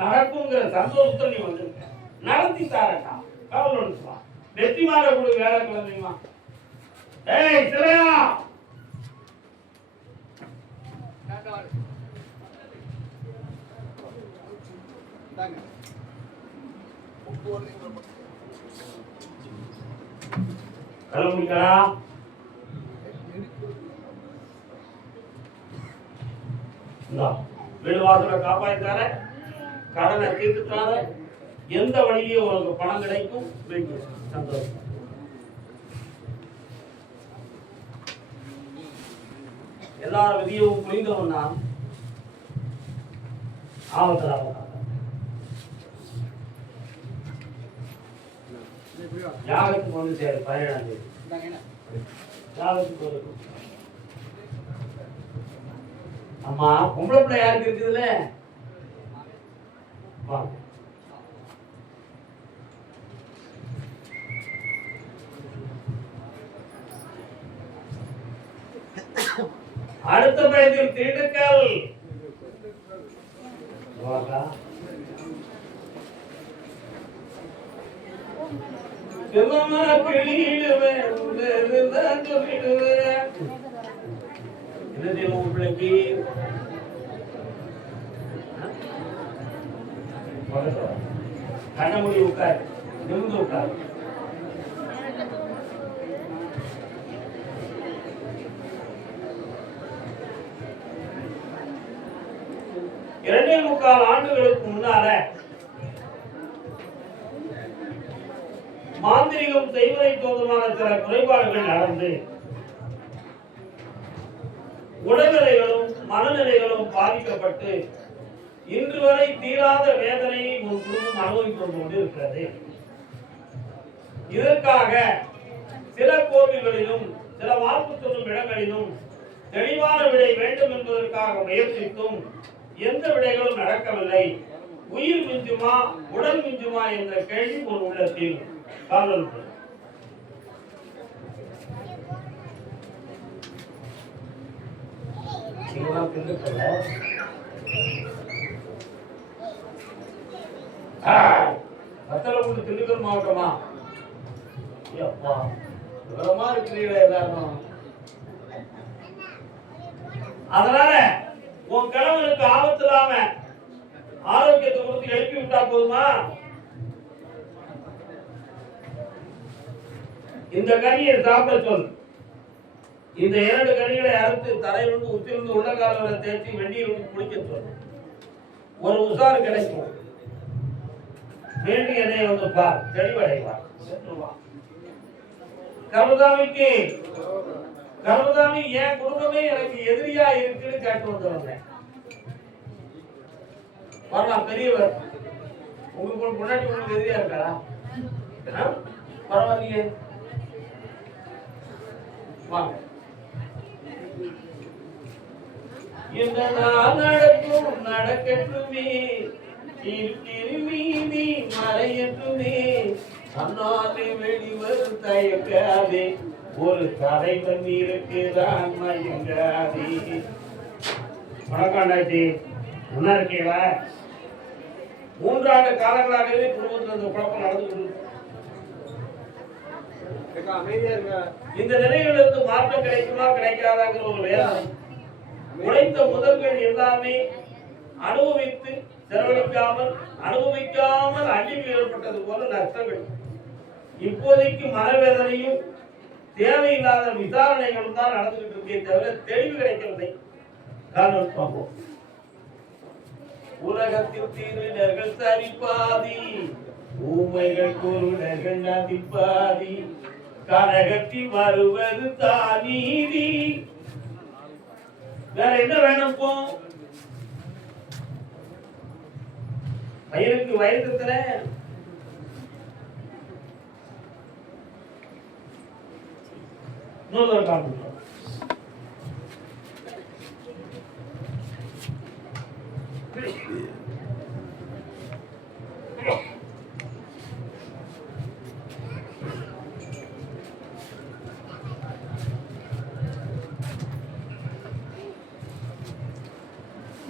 நடக்குங்கிற சந்தோஷத்தில் நீ வந்திருக்க. நடத்தி தாரட்டா கவலை ஒன்று வெற்றி மாற கொடு வேலை குழந்தைமா ஏய் சிலையா? கிளம்பிக்கலாம் இந்தா, வீடு வாசலை காப்பாற்றித்தார கடனை தீர்த்துத்தார எந்த வழியிலையும் உங்களுக்கு பணம் கிடைக்கும். வைங்க. சந்தோஷம். எல்லா விதியும் புரிந்தவன் நான் ஆபத்தில். ஆபத்தாக யாகத்துக்கு வந்து சேரு? பதினேழாம் தேதி. யாகத்துக்கு வரும் அம்மா பொம்பளை பிள்ளை யாருக்கு இருக்குதுல்ல? வாங்க அடுத்த பயத்தில் திண்டுக்கல். என்ன உன் பிள்ளைக்கு? கண்ண உட்கார் நிமிந்து உட்கார் இரண்டே முக்கால் ஆண்டுகளுக்கு முன்னால மாந்திரிகம் செய்வதை தோதுமான சில குறைபாடுகள் நடந்து உடல்நிலைகளும் மனநிலைகளும் பாதிக்கப்பட்டு இன்று தீராத வேதனையை ஒரு குடும்பம் அனுபவித்துக் கொண்டு இருக்கிறது இதற்காக சில கோவில்களிலும் சில வாக்கு சொல்லும் இடங்களிலும் தெளிவான விடை வேண்டும் என்பதற்காக முயற்சித்தும் எந்த விடைகளும் நடக்கவில்லை உயிர் மிஞ்சுமா உடல் மிஞ்சுமா என்ற கேள்வி ஒரு உள்ளத்தில் காதல் கொள்ளும். திண்டுக்கல்ல? ஆ, வத்தலக்குண்டு திண்டுக்கல் மாவட்டமா? ஐயப்பா விவரமா இருக்கிறீங்களே எல்லாரும். அதனால உன் கணவனுக்கு ஆபத்து இல்லாம ஆரோக்கியத்தை கொடுத்து எழுப்பி விட்டா போதுமா? இந்த கனியை சாப்பிட சொல். இந்த இரண்டு கனிகளை அறுத்து தரையிலிருந்து உச்சிலிருந்து உள்ளங்கால தேய்ச்சி வெந்நீர் குளிக்க சொல். ஒரு உசாறு கிடைக்கும். வேண்டியதை வந்து பார். தெளிவடைவார். சென்று வா கருதாமிக்கு கருதாமி என் குடும்பமே எனக்கு எதிரியா இருக்குன்னு கேட்டு வந்து வந்தேன். வரலாம் பெரியவர். உங்களுக்கு முன்னாடி உங்களுக்கு எதிரியா இருக்காரா? பரவாயில்லையே. வாங்க. இந்த நாள் நடக்கும் நடக்கட்டுமே. திருமீதி மறையட்டுமே அண்ணாலே வெளிவரும் தயக்காதே. ஒரு தலைவன் இருக்குதான் மயங்காதே. வணக்கம் நல்லா இருக்கீங்களா? மூன்றாண்டு காலங்களாகவே குடும்பத்தில் இந்த குழப்பம் நடந்துட்டு இந்த நிலையிலிருந்து மாற்றம் கிடைக்குமா கிடைக்காதாங்கிற ஒரு வேதனை. உழைத்த முதல்கள் எல்லாமே அனுபவித்து செலவழிக்காமல் அனுபவிக்காமல் அழிவு ஏற்பட்டது போல நஷ்டங்கள். இப்போதைக்கு மனவேதனையும் தேவையில்லாத விசாரணைகளும் தான் நடந்துகிட்டு இருக்கே தவிர தெளிவு கிடைக்கவில்லை. காரணம் பார்ப்போம். உலகத்தில் திருடர்கள் சரிபாதி ஊமைகள் குருடர்கள் நதிப்பாதி கனகத்தில் வருவது தானீதி வேற என்ன வேணும் இப்போ? பையனுக்கு வயது எத்தனை? இன்னொரு தடவை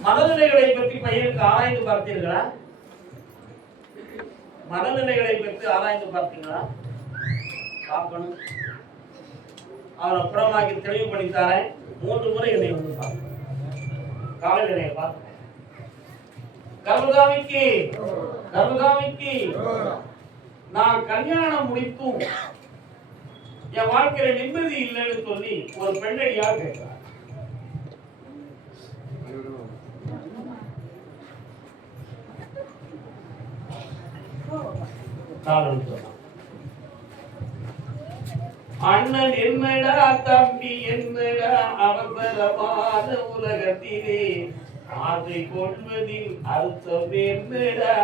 மனநிலைகளை பற்றி பையனுக்கு ஆராய்ந்து பார்த்தீர்களா? மனநிலைகளை பற்றி ஆராய்ந்து பார்த்தீங்களா பார்க்கணும் அவரை புறமாக்கி தெளிவு பண்ணி தரேன் மூன்று முறை என்னை வந்து பார்க்கணும் காலையில் என்னை பார்த்தேன் கருதாமிக்கு நான் கல்யாணம் முடித்தும் என் வாழ்க்கையில நிம்மதி இல்லைன்னு சொல்லி ஒரு பெண்ணடியாக கேட்கிறார். காரணம் சொன்னான் அண்ணன் என்னடா தம்பி என்னடா அவசரமான உலகத்திலே? ஆசை கொள்வதில் அர்த்தம் என்னடா?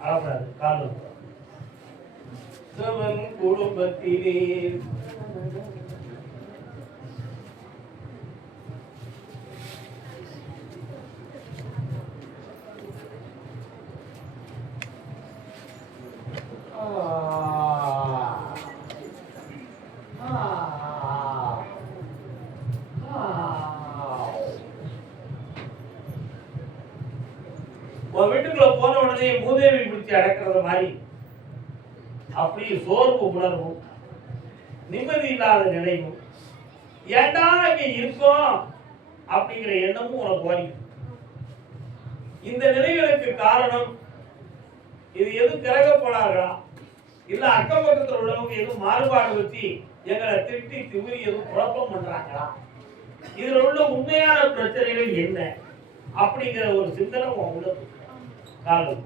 அழக்கூடாது காரணம் குடும்பத்திலே உன் வீட்டுக்குள்ள போன உடனே மூதேவி பிடிச்சி அடக்கிறது மாதிரி அப்படி சோர்வு உணர்வும் நிம்மதி இல்லாத நிலையும் ஏண்டா இங்க இருக்கோம் அப்படிங்கிற எண்ணமும் உனக்கு வரும் இந்த நிலைகளுக்கு காரணம் இது எதுவும் கிரக போனார்களா இல்ல அக்கம் பக்கத்தில் உள்ளவங்க எதுவும் மாறுபாடு பற்றி எங்களை திட்டி திமிரி எதுவும் குழப்பம் பண்றாங்களா? இதுல உள்ள உண்மையான பிரச்சனைகள் என்ன? அப்படிங்கிற ஒரு சிந்தனை உன் உள்ள காலம்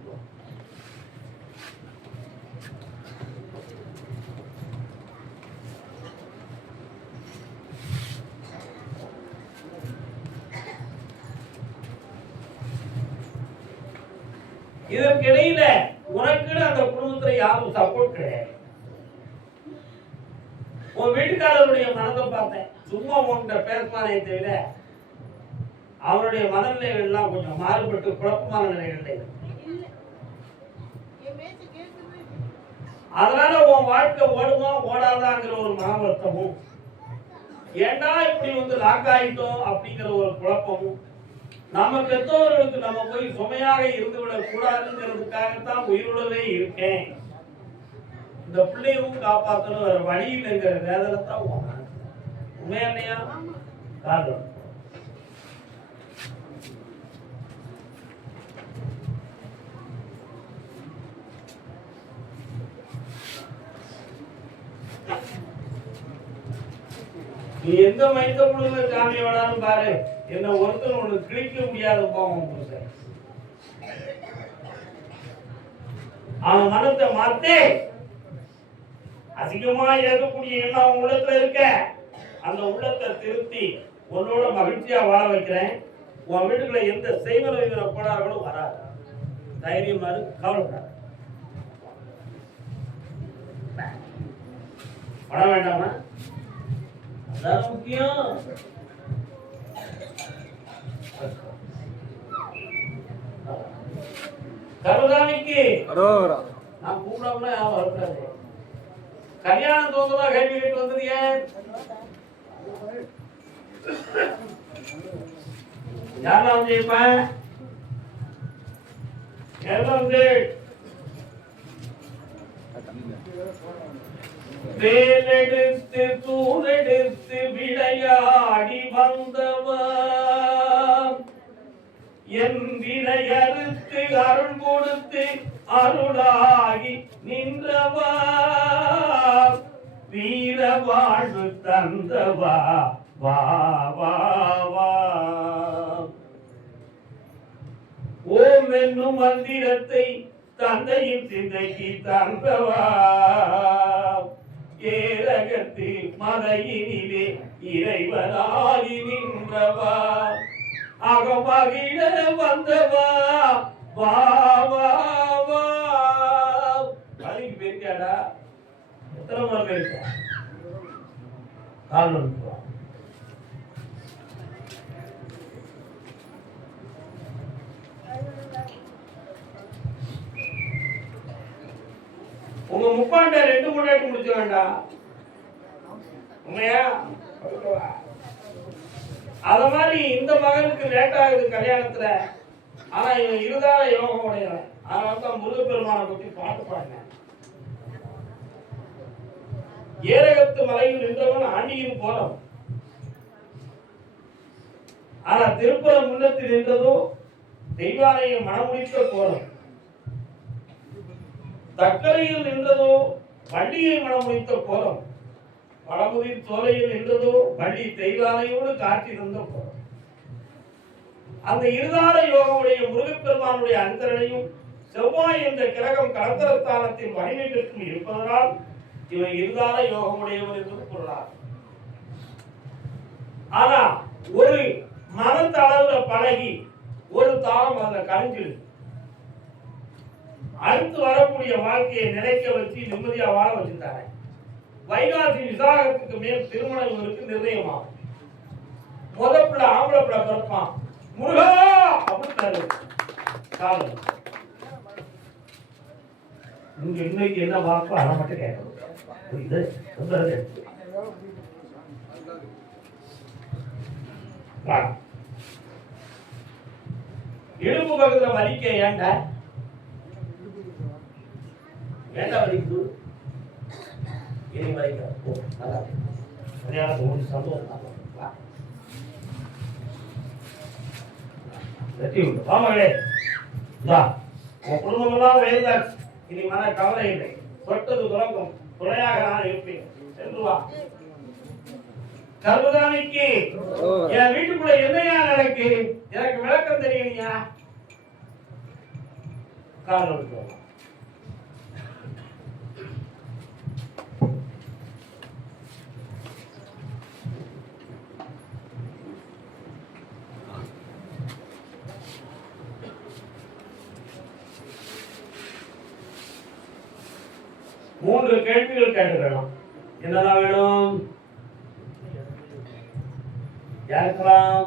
இதற்கிடையில உனக்குன்னு அந்த குடும்பத்துல யாரும் சப்போர்ட் கிடையாது உன் வீட்டுக்காரருடைய மனதை பார்த்தேன். சும்மா உன்கிட்ட பேசுமானே தவிர அவருடைய மனநிலைகள் எல்லாம் கொஞ்சம் மாறுபட்டு குழப்பமான நிலைகள் அதனால உன் வாழ்க்கை ஓடுமா ஓடாதாங்கிற ஒரு மன வருத்தமும் ஏண்டா இப்படி வந்து லாக் ஆயிட்டோம் அப்படிங்கிற ஒரு குழப்பமும் நம்ம பெற்றோர்களுக்கு நம்ம போய் சுமையாக இருந்து விடக் கூடாதுங்கிறதுக்காகத்தான் உயிரோடவே இருக்கேன். இந்த பிள்ளையவும் காப்பாற்றணும் வேற வழி இல்லைங்கிற வேதனை தான் மனசு. உண்மையா இல்லையா காரணம். நீ எந்த மைந்த புழுங்க சாமி வேணாலும் பாரு. என்ன ஒருத்தர் ஒண்ணு கிழிக்க முடியாத போவோம் புருஷன் அவன் மனத்தை மாத்தே. அதிகமா இருக்கக்கூடிய எண்ணம் அவன் உள்ளத்துல இருக்க. அந்த உள்ளத்தை திருத்தி உன்னோட மகிழ்ச்சியா வாழ வைக்கிறேன். உன் வீட்டுக்குள்ள எந்த செய்வன வைக்கிற கோளாறுகளும் வராது. தைரியமா கவலைப்படாத. படம் வேண்டாமா? அதான் முக்கியம். கருதாமிக்கு அரோரா நான் கூப்பிடாமல அவன் வரக்கூடாது கல்யாணம் தோந்ததா கேள்வி கேட்டு வந்தது ஏன் யாரெல்லாம் வந்து இப்ப? யாரெல்லாம் வந்து? வேலெடுத்து தூரெடுத்து விளையாடி வந்தவா என் வினையறுத்து அருள் கொடுத்து அருளாகி நின்றவா வீர வாழ்வு தந்தவா வா வா வா. ஓம் என்னும் மந்திரத்தை தந்தையின் சிந்தைக்கு தந்தவா. ஏரகத்தில் மலையினிலே இறைவனாகி நின்றவா. அகமகிழ வந்தவா வா. எத்தனை முறை உங்க முப்பாண்ட ரெண்டு முன்னாடி முடிச்ச வேண்டாம் உண்மையா? அத மாதிரி இந்த மகனுக்கு லேட் ஆகுது கல்யாணத்துல. ஆனா இவன் இருதால யோகம் உடையவன் அதனால தான் முருகப்பெருமானை பத்தி பாட்டு பாடினேன். ஏரகத்து மலையில் நின்றவன் ஆண்டியின் கோலம். ஆனா திருப்பரம் முன்னத்தில் நின்றதோ தெய்வாலயம் மனமுடித்த கோலம். தக்கரையில் நின்றதோ வள்ளியை மனமுடித்த கோலம். பழமுதிர் சோலையில் நின்றதோ வள்ளி தெய்வாலையோடு காட்டி தந்த கோலம். அந்த இருதார யோகமுடைய முருகப்பெருமானுடைய அந்தரனையும் செவ்வாய் என்ற கிரகம் கடத்தரஸ்தானத்தில் வலிமை பெற்றும் இருப்பதனால் இவன் இருதார யோகமுடையவன் என்பது பொருளாகும். ஆனா ஒரு மனத்தளவுல பழகி ஒரு தாரம் அதுல கலைஞ்சிடுது அடுத்து வரக்கூடிய வாழ்க்கையை நிலைக்க வச்சு நிம்மதியா வாழ வச்சுட்டாங்க. வைகாசி விசாகத்துக்கு மேல் திருமணம் இவருக்கு நிர்ணயமாகும். முத பிள்ளை ஆம்பளை பிள்ளை பிறப்பான். முருகா! அப்படின்னு காலம் இங்க இன்னைக்கு என்ன வாக்கோ அதை மட்டும் கேட்கணும். புரியுது? சொல்றது எடுத்து. வா. பக்கத்துல வலிக்க ஏண்ட? ஏன்டா வலிக்குது இனி வலிக்க? ஓ சந்தோஷம் தான். குடும்பமெல்லாம் இனி மன கவலை இல்லை. தொட்டது துறக்கும். துணையாக நான் இருப்பேன். சென்று வா. என் வீட்டுக்குள்ள என்னையா நடக்கு? எனக்கு விளக்கம் தெரியலையா காலம் எடுத்து வா. மூன்று கேள்விகள் கேட்டுக்கலாம் என்னதான் வேணும்? யாருக்கலாம்?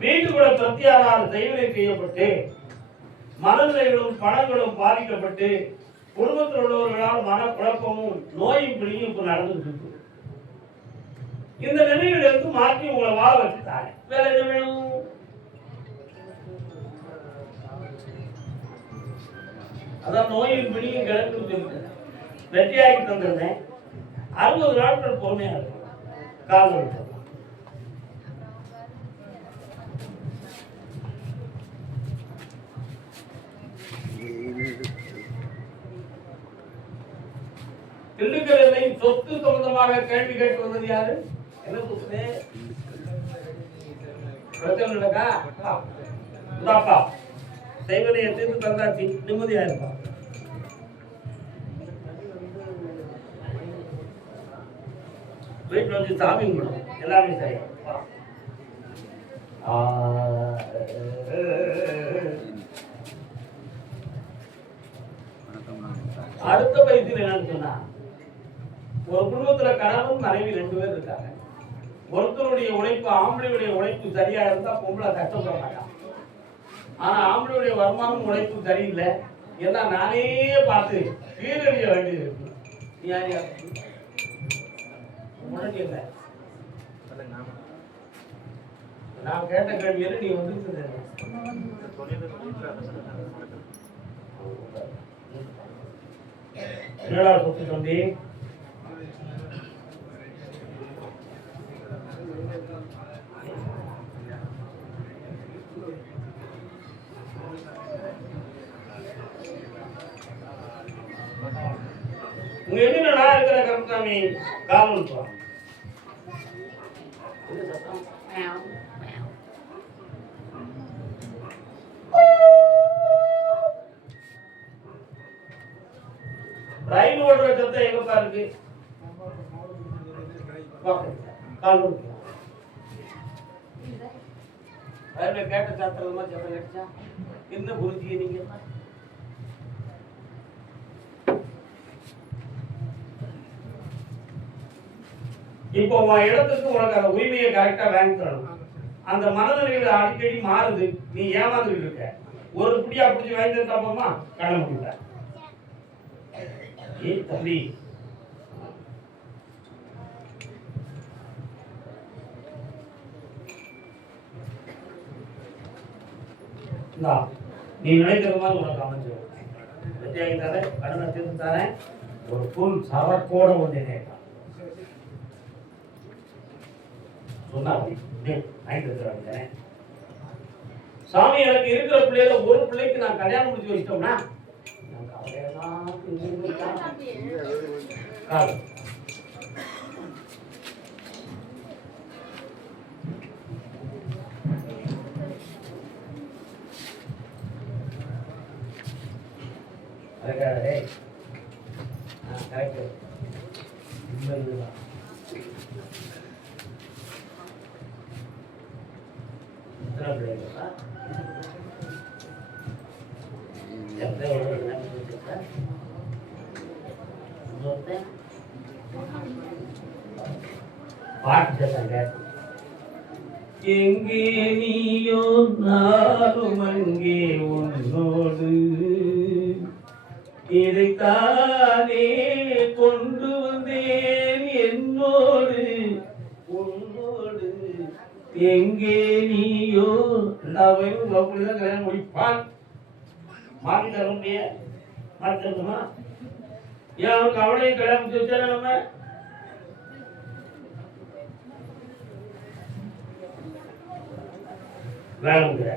வீட்டுக்குள்ள பிரத்தியாரால் செய்வனை செய்யப்பட்டு மனநிலைகளும் பணங்களும் பாதிக்கப்பட்டு குடும்பத்தில் உள்ளவர்களால் மன குழப்பமும் நோயும் பிடியும் இப்ப நடந்துட்டு இருக்கு. இந்த நிலையிலிருந்து மாற்றி உங்களை வாழ வச்சுட்டாங்க வேற என்ன வேணும்? அதான் நோயின் பிடியும் கிழக்கு சொல்லிட்டு வெற்றியாக்கி தந்திருந்தேன். அறுபது நாட்கள் பொறுமையா இருக்கும். கால் எடுத்து. திண்டுக்கல் சொத்து சம்பந்தமாக கேள்வி கேட்டு வந்தது யாரு? என்ன சொத்து? பிரச்சனை நடக்கா செய்வனையை தீர்த்து தந்தாச்சு நிம்மதியா இருப்பான் வீட்டில் சாமி கும்பிடும். எல்லாமே சரி அடுத்த பயிற்சியில் என்னன்னு சொன்னா ஒரு குடும்பத்துல கணவன் மனைவி ரெண்டு பேர் இருக்காங்க. ஒருத்தருடைய உழைப்பு ஆம்பளையுடைய உழைப்பு சரியா இருந்தா பொம்பளை கஷ்டப்பட மாட்டான் ஆனா ஆம்பளையுடைய வருமானம் உழைப்பு சரியில்லை. எல்லாம் நானே பார்த்து சீரழிய வேண்டியது இருக்கு. நீ யார் யார்? உனக்கு என்ன? நான் கேட்ட கேள்வியில நீ வந்து சொத்து தம்பி கருத்தாமி காவல் போ ரயில் ஓடுற சத்தம் எங்கப்பா இருக்கு கால் கொடுக்கலாம் ரயில்ல கேட்ட சத்தம் மாதிரி சத்தம் கிடைச்சா என்ன இப்போ உன் இடத்துக்கு உனக்கு அந்த உரிமையை கரெக்டாக வாங்கி தரணும். அந்த மனநிலைகள் அடிக்கடி மாறுது. நீ ஏமாந்துட்டு இருக்க. ஒரு புடியா பிடிச்சி வாங்கி தரப்போமா கடன் முடியல ஏ தம்பி. நீ நினைக்கிற மாதிரி உனக்கு அமைஞ்சிடும் வெற்றியாகி தரேன் கடனை தீர்த்து தானே ஒரு புல் சவக்கோட ஒன்று நேரம் சொன்னா அப்படி வாங்கிட்டு இருக்கிறாங்க சாமி எனக்கு இருக்கிற பிள்ளையில ஒரு பிள்ளைக்கு நான் கல்யாணம் முடிச்சு வச்சிட்டோம்னா நான் கவலையெல்லாம் தீர்ந்துட்டான். காலம். அதுக்காக டேய். ஆ, correct. இந்த இதுதான். எத்தனை பிள்ளைங்களா? எத்தனை ஒரு நினைப்பு வச்சிருக்க? இன்னொருத்தன்? பாட்டு சத்தம் கேட்கும் எங்கே நீயோ நானும் அங்கே உன்னோடு இதைத்தானே மாறி தர முடியாது மாறி தரணுமா ஏன் அவனுக்கு அவனையும் கல்யாணம் முடிச்சு நம்ம? வேணுங்கிற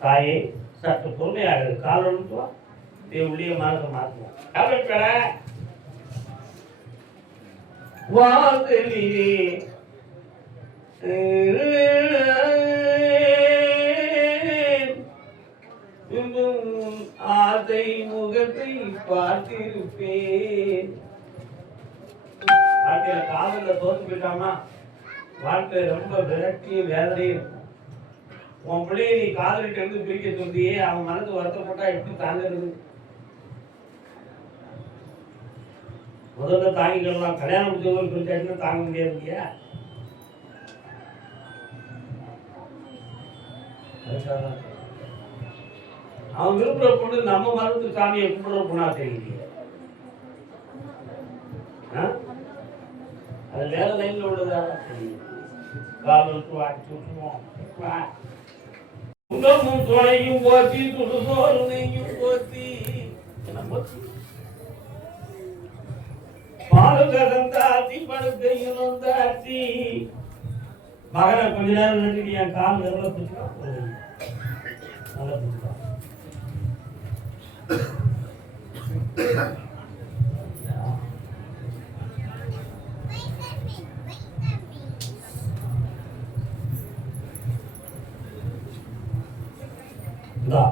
தாயை சற்று பொறுமையாக கால் அனுப்புவோம் நீ உள்ளே மார்க்க மாற்றுவோம் கவலைப்பட வாதலிலே இன்னும் ஆதை முகத்தை பார்த்திருப்பேன். வாழ்க்கையில காதல தோத்து போயிட்டாமா வாழ்க்கை ரொம்ப விரட்டியும் வேதனையும் உன் பிள்ளைய நீ காதலிட்டு இருந்து பிரிக்க சொல்லியே அவன் மனசு வருத்தப்பட்டா எப்படி தாங்கிறது? முதல்ல தாங்கிக்கலாம். கல்யாணம் முடிச்சவங்க சொல்லிட்டாச்சுன்னா தாங்க முடியாது இல்லையா? அதுக்காக அவன் விரும்புற பொண்ணு நம்ம மரத்து சாமியை கும்பிடுற பொண்ணா தெரியலையே அது வேற லைன்ல உள்ளதா தெரியும் காதல் வாட்டி உங்கமும் துணையும் போத்தி துடுசோறு போத்தி. தாத்தி படுக்கையும் தாத்தி மகனை கொஞ்ச நேரம் நின்றுட்டு என் கால் பிடிச்சா நல்லா பிடிச்சா இந்தா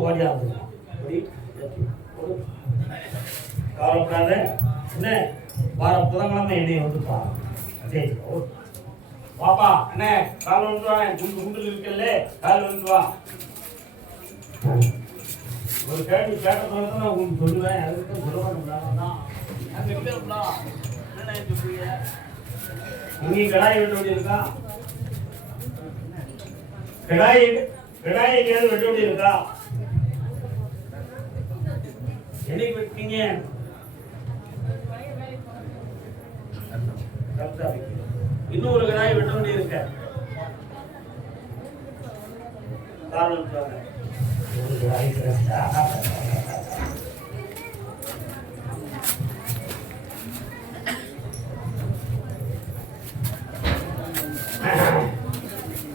ஓடியாது கவலைப்படாத என்ன? வார புதன்கிழமை என்னை வந்து சரி பாப்பா என்ன? கால் வந்து வா குண்டு குண்டு இருக்கல்ல? கால் வந்து வா. ஒரு கேள்வி கேட்ட பிறகு நான் உங்களுக்கு சொல்லுவேன். அதுக்கு சொல்ல மாட்டேன் என்ன சொல்றீங்க நீ கடாய் வெட்ட வேண்டியிருக்கா? கடாய் கடாய் எங்கேயாவது வெட்ட வேண்டியிருக்கா? என்னைக்கு வெட்டீங்க? இன்னும் ஒரு கடாய் வெட்ட வேண்டியிருக்க காரணம் சொல்லுங்க.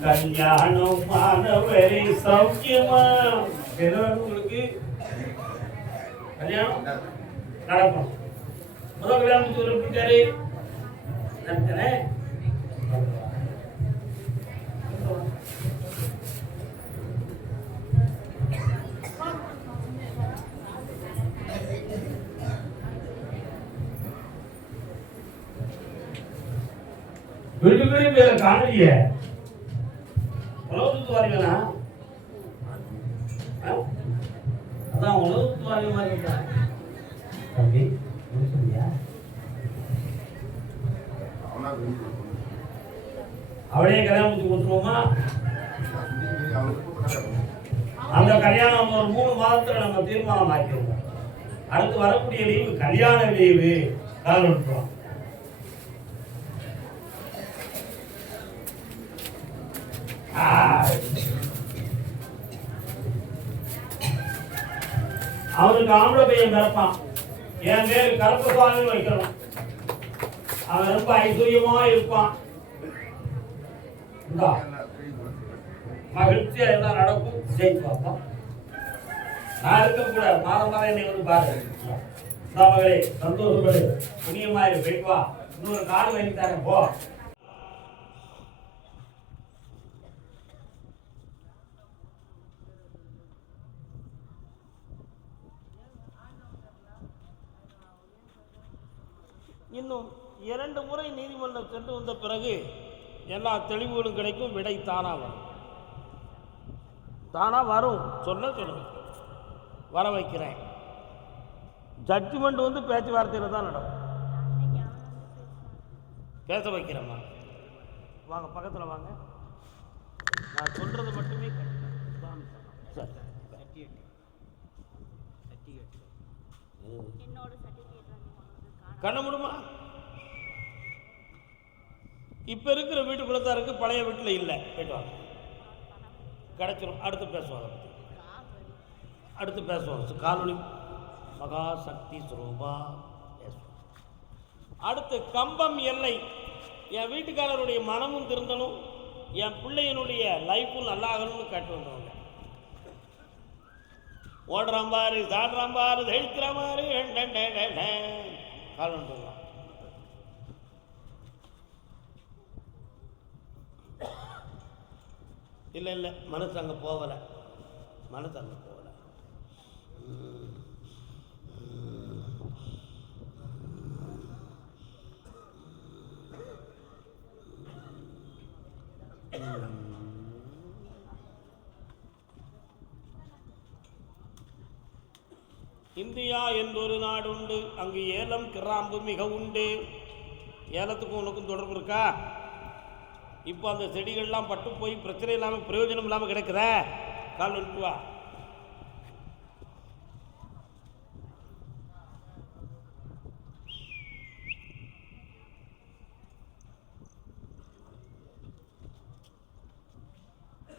கல்யாணம் மாணவரை சௌக்கியமா என்ன உங்களுக்கு கல்யாணம் நடக்கும். முதல் கல்யாணம் சொல்லிட்டாரு பெரிய பேரை காணலையே. உலகத்துக்கு வரீங்களா அதான் உலகத்துக்கு வரீங்க மாதிரி தம்பி முடிச்சுடியா அவளே கல்யாணம் முடிச்சு கொடுத்துருவோமா? அந்த கல்யாணம் ஒரு மூணு மாதத்துல நம்ம தீர்மானம் ஆக்கிடுவோம் அடுத்து வரக்கூடிய லீவு கல்யாண லீவு கால் விட்டுருவோம். அவனுக்கு ஆம்பளை பையன் பிறப்பான். என் பேர் கருப்பசாமின்னு வைக்கிறோம். அவன் ரொம்ப ஐஸ்வர்யமா இருப்பான். மகிழ்ச்சியா எல்லாம் நடக்கும்? ஜெயிச்சு பார்ப்போம் நான் இருக்க கூட மாதம் மாதம் என்னை வந்து பாரு. மகளே சந்தோஷப்படு. புண்ணியமா இரு போயிட்டு வா. இன்னொரு கார் வாங்கி தரேன். போ. இன்னும் இரண்டு முறை நீதிமன்றம் சென்று வந்த பிறகு எல்லா தெளிவுகளும் கிடைக்கும் விடை தானா வரும். தானா வரும். சொல்ல சொல்லுங்க. வர வைக்கிறேன். ஜட்ஜ்மெண்ட் வந்து பேச்சுவார்த்தையில் தான் நடக்கும். பேச வைக்கிறேம்மா. வாங்க பக்கத்தில் வாங்க. நான் சொல்றது மட்டுமே. சரி. கண்ண முடியுமா இப்போ இருக்கிற வீட்டு குலத்தாருக்கு பழைய வீட்டில் இல்லை. போயிட்டு வாங்க. கிடைச்சிரும். அடுத்து பேசுவோம் அதை பற்றி அடுத்து பேசுவோம். காலொலி மகா சக்தி ஸ்வரூபா பேசுவோம். அடுத்து கம்பம் எல்லை. என் வீட்டுக்காரருடைய மனமும் திருந்தணும். என் பிள்ளையனுடைய லைஃப்பும் நல்லா ஆகணும்னு கேட்டு வந்தவங்க. ஓடுறான் பாரு சாடுறான் பாரு தெளிக்கிற மாதிரி கால் இல்லை இல்லை. மனசு அங்கே போகலை. மனசு அங்கே போகலை. இந்தியா என்றொரு நாடு உண்டு அங்கு ஏலம் கிராம்பு மிக உண்டு. ஏலத்துக்கும் உனக்கும் தொடர்பு இருக்கா? இப்போ அந்த செடிகள்லாம் பட்டு போய் பிரச்சனை இல்லாமல் பிரயோஜனம் இல்லாமல் கிடக்குதா? கால் வந்துட்டு வா.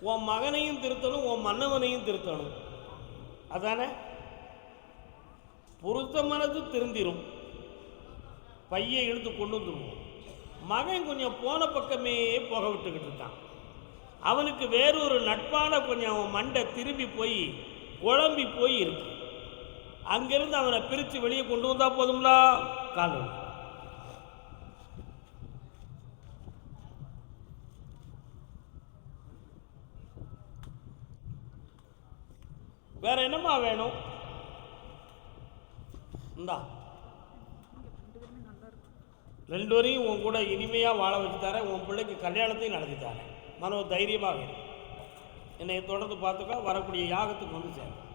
உன் மகனையும் திருத்தணும் உன் மன்னவனையும் திருத்தணும். அதானே? பொருத்த மனது திருந்திரும். பையை இழுத்து கொண்டு வந்துருவோம். மகன் கொஞ்சம் போன பக்கமே போக விட்டுக்கிட்டு இருக்கான். அவனுக்கு வேறொரு நட்பான கொஞ்சம் அவன் மண்டை திரும்பி போய் குழம்பி போய் இருக்கு. அங்கிருந்து அவனை பிரித்து வெளியே கொண்டு வந்தால் போதும்லா காலம் வேற என்னம்மா வேணும்? இந்தா. ரெண்டு வரையும் உன் கூட இனிமையாக வாழ வச்சு தரேன். உன் பிள்ளைக்கு கல்யாணத்தையும் நடத்தி தரேன். மனோ தைரியமாக என்னை தொடர்ந்து பார்த்துக்கோ. வரக்கூடிய யாகத்துக்கு வந்து சேரும்